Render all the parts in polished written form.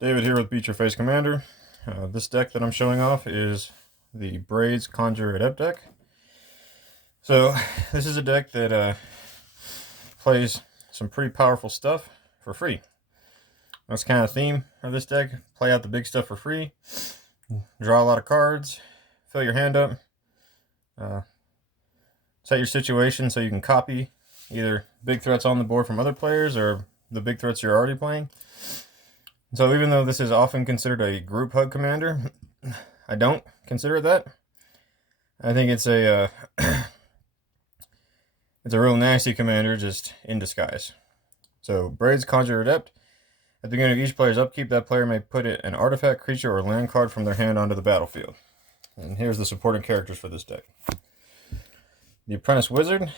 David here with Beat Your Face Commander. This deck that I'm showing off is the Braids Conjure Adept deck. So this is a deck that plays some pretty powerful stuff for free. That's kind of the theme of this deck. Play out the big stuff for free, draw a lot of cards, fill your hand up, set your situation so you can copy either big threats on the board from other players or the big threats you're already playing. So even though this is often considered a group hug commander, I don't consider it that. I think it's a it's a real nasty commander just in disguise. So Braids Conjure Adept. At the beginning of each player's upkeep, that player may put an artifact, creature, or land card from their hand onto the battlefield. And here's the supporting characters for this deck. The Apprentice Wizard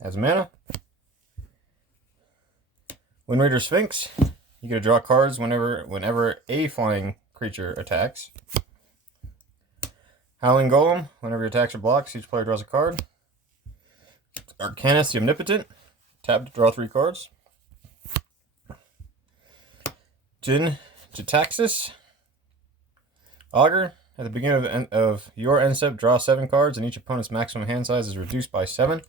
has mana. Windreader Sphinx. You get to draw cards whenever a flying creature attacks. Howling Golem. Whenever he attacks or blocks, each player draws a card. Arcanus the Omnipotent. Tap to draw 3 cards. Jin Jitaxis. Augur. At the beginning of your end step, draw 7 cards, and each opponent's maximum hand size is reduced by 7.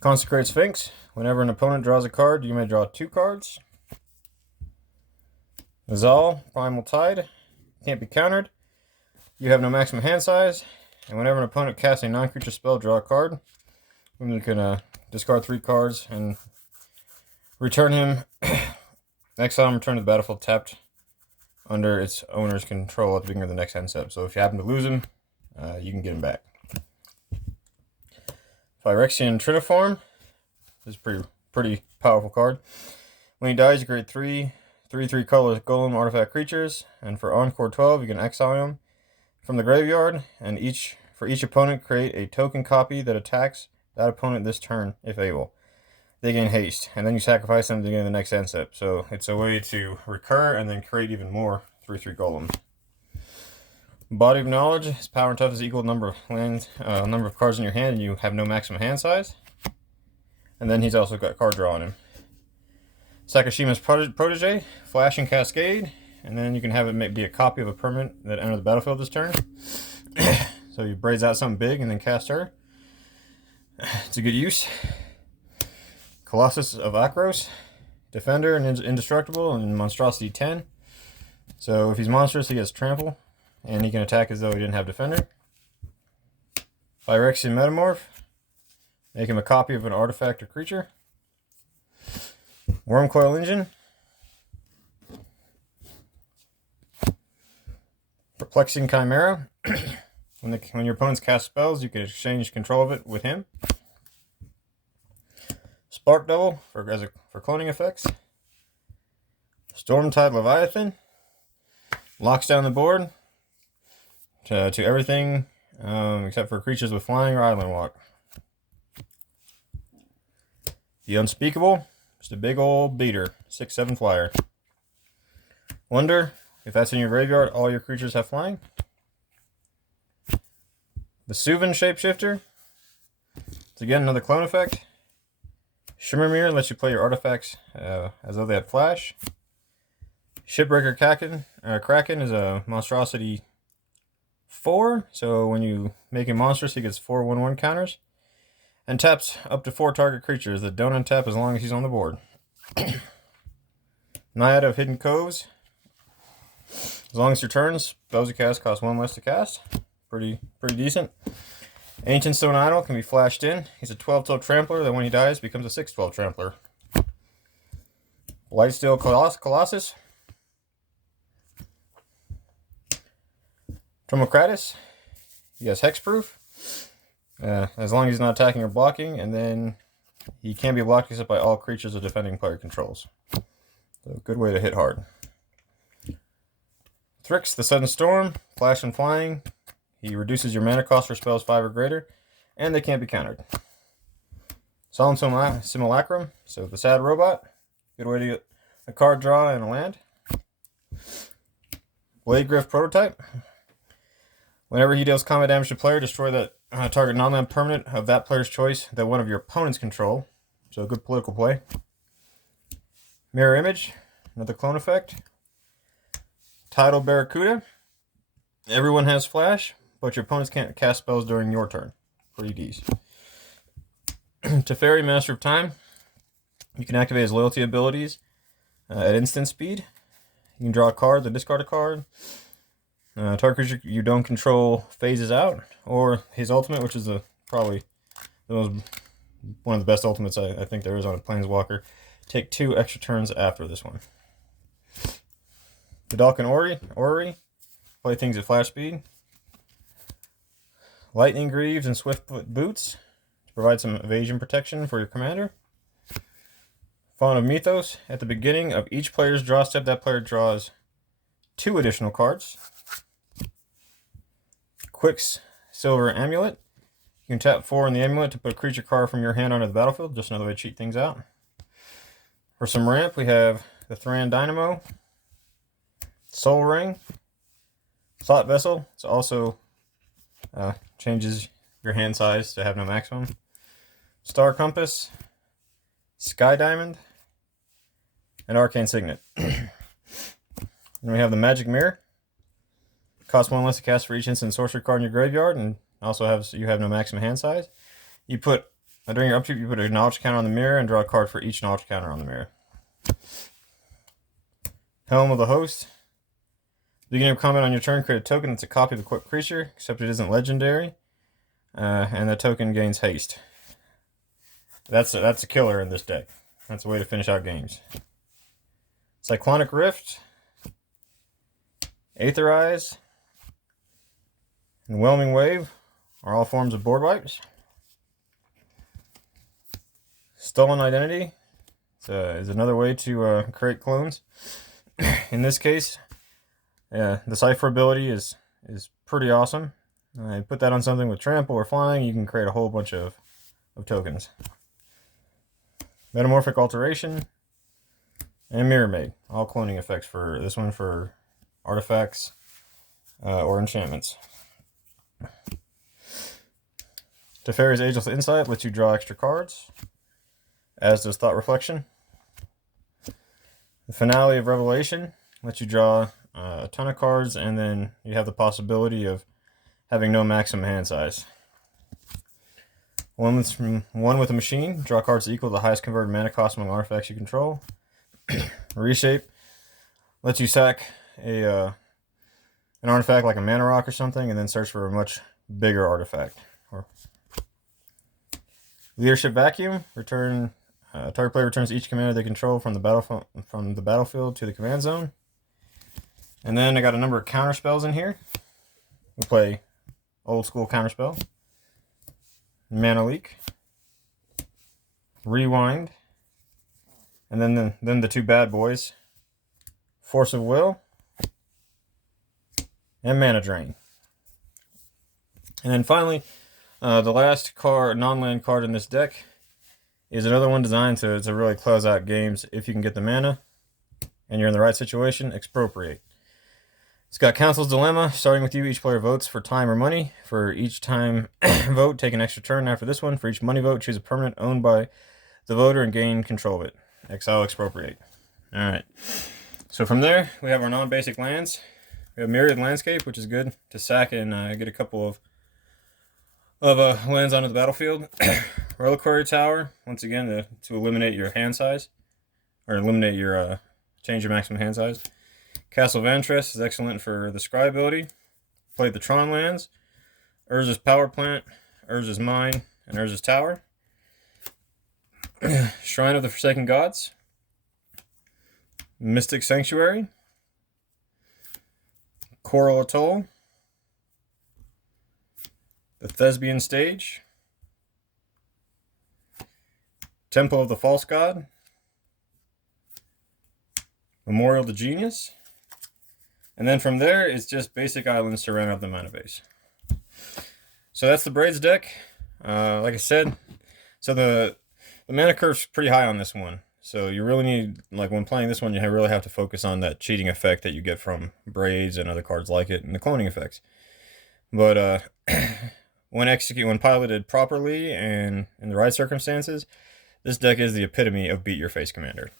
Consecrate Sphinx. Whenever an opponent draws a card, you may draw 2 cards. Zal, Primal Tide. Can't be countered. You have no maximum hand size. And whenever an opponent casts a non-creature spell, draw a card. And you can discard 3 cards and return him. Exile and return to the battlefield tapped under its owner's control at the beginning of the next end step. So if you happen to lose him, you can get him back. Phyrexian Triniform. This is a pretty powerful card. When he dies, you create 3 colorless golem artifact creatures, and for Encore 12, you can exile them from the graveyard, and for each opponent, create a token copy that attacks that opponent this turn, if able. They gain haste, and then you sacrifice them to begin the next end step. So it's a way to recur and then create even more 3/3 golems. Body of Knowledge. His power and toughness equal number of cards in your hand, and you have no maximum hand size. And then he's also got card draw on him. Sakashima's Protege, Flashing Cascade, and then you can have it be a copy of a permanent that enters the battlefield this turn. So you braids out something big and then cast her. It's a good use. Colossus of Akros, Defender and Indestructible, and Monstrosity 10. So if he's monstrous, he gets Trample, and he can attack as though he didn't have Defender. Phyrexian Metamorph. Make him a copy of an artifact or creature. Wormcoil Engine. Perplexing Chimera. When your opponents cast spells, you can exchange control of it with him. Spark Double for cloning effects. Stormtide Leviathan. Locks down the board to everything except for creatures with flying or island walk. The Unspeakable, just a big old beater, 6/7 flyer. Wonder, if that's in your graveyard, all your creatures have flying. The Suvin Shapeshifter, it's again another clone effect. Shimmermere lets you play your artifacts as though they had flash. Shipbreaker Kraken is a monstrosity 4, so when you make him monstrous, he gets 4/1/1 counters. And taps up to 4 target creatures that don't untap as long as he's on the board. Naiad of Hidden Coves. As long as your turns, spells you cast cost 1 less to cast. Pretty decent. Ancient Stone Idol can be flashed in. He's a 12/12 trampler that when he dies becomes a 6/12 trampler. Lightsteel Colossus. Tromocratus. He has Hexproof. As long as he's not attacking or blocking, and then he can't be blocked except by all creatures a defending player controls. So good way to hit hard. Thrix, the Sudden Storm, Flash and Flying. He reduces your mana cost for spells 5 or greater, and they can't be countered. Solemn Simulacrum, so the Sad Robot. Good way to get a card draw and a land. Blade Griff Prototype. Whenever he deals combat damage to a player, destroy that target non-land permanent of that player's choice that one of your opponents control. So good political play. Mirror Image, another clone effect. Tidal Barracuda. Everyone has flash, but your opponents can't cast spells during your turn. Pretty decent. Teferi, Master of Time. You can activate his loyalty abilities at instant speed. You can draw a card, then discard a card. Target creature you don't control phases out, or his ultimate, which is probably one of the best ultimates I think there is on a Planeswalker. Take 2 extra turns after this one. Vidalcan Orrery. Play things at flash speed. Lightning Greaves and Swiftfoot Boots to provide some evasion protection for your commander. Fawn of Mythos. At the beginning of each player's draw step, that player draws 2 additional cards. Quicksilver Amulet. You can tap 4 on the amulet to put a creature card from your hand onto the battlefield. Just another way to cheat things out. For some ramp, we have the Thran Dynamo, Soul Ring, Slot Vessel. It's also changes your hand size to have no maximum. Star Compass, Sky Diamond, and Arcane Signet. Then we have the Magic Mirror. Costs 1 less to cast for each instant sorcery card in your graveyard, and also you have no maximum hand size. You put during your upkeep, you put a knowledge counter on the mirror and draw a card for each knowledge counter on the mirror. Helm of the Host. Beginning of combat on your turn, create a token that's a copy of a equipped creature, except it isn't legendary, and the token gains haste. That's a killer in this deck. That's a way to finish out games. Cyclonic Rift, Aetherize, and Whelming Wave are all forms of board wipes. Stolen Identity is another way to create clones. In this case, the Cipher ability is pretty awesome. Put that on something with trample or flying, you can create a whole bunch of tokens. Metamorphic Alteration and Mirror Maid, all cloning effects for this one for artifacts or enchantments. Teferi's Ageless Insight lets you draw extra cards, as does Thought Reflection. The Finale of Revelation lets you draw a ton of cards, and then you have the possibility of having no maximum hand size. One with a machine, draw cards equal to the highest converted mana cost among artifacts you control. Reshape lets you sack an artifact like a mana rock or something, and then search for a much bigger artifact. Leadership Vacuum. Target player returns each commander they control from the battlefield to the command zone. And then I got a number of counter spells in here. We'll play old school counter spell. Mana Leak. Rewind. And then the 2 bad boys. Force of Will. And Mana Drain. And then finally, the last non-land card in this deck is another one designed to really close out games if you can get the mana and you're in the right situation. Expropriate. It's got Council's Dilemma. Starting with you, each player votes for time or money. For each time vote, take an extra turn after this one. For each money vote, choose a permanent owned by the voter and gain control of it. Exile, Expropriate. Alright. So from there, we have our non-basic lands. We have Myriad Landscape, which is good to sack and get a couple of lands onto the battlefield. Reliquary Tower, once again, to eliminate your hand size, or eliminate your change your maximum hand size. Castle Vantress is excellent for the Scry ability. Play the Tron lands. Urza's Power Plant, Urza's Mine, and Urza's Tower. Shrine of the Forsaken Gods. Mystic Sanctuary. Coral Atoll. The Thespian Stage. Temple of the False God. Memorial to Genius. And then from there, it's just basic islands to round out the mana base. So that's the Braids deck. Like I said, so the mana curve's pretty high on this one. So you really need, like when playing this one, you really have to focus on that cheating effect that you get from Braids and other cards like it, and the cloning effects. But when piloted properly and in the right circumstances, this deck is the epitome of beat your face commander.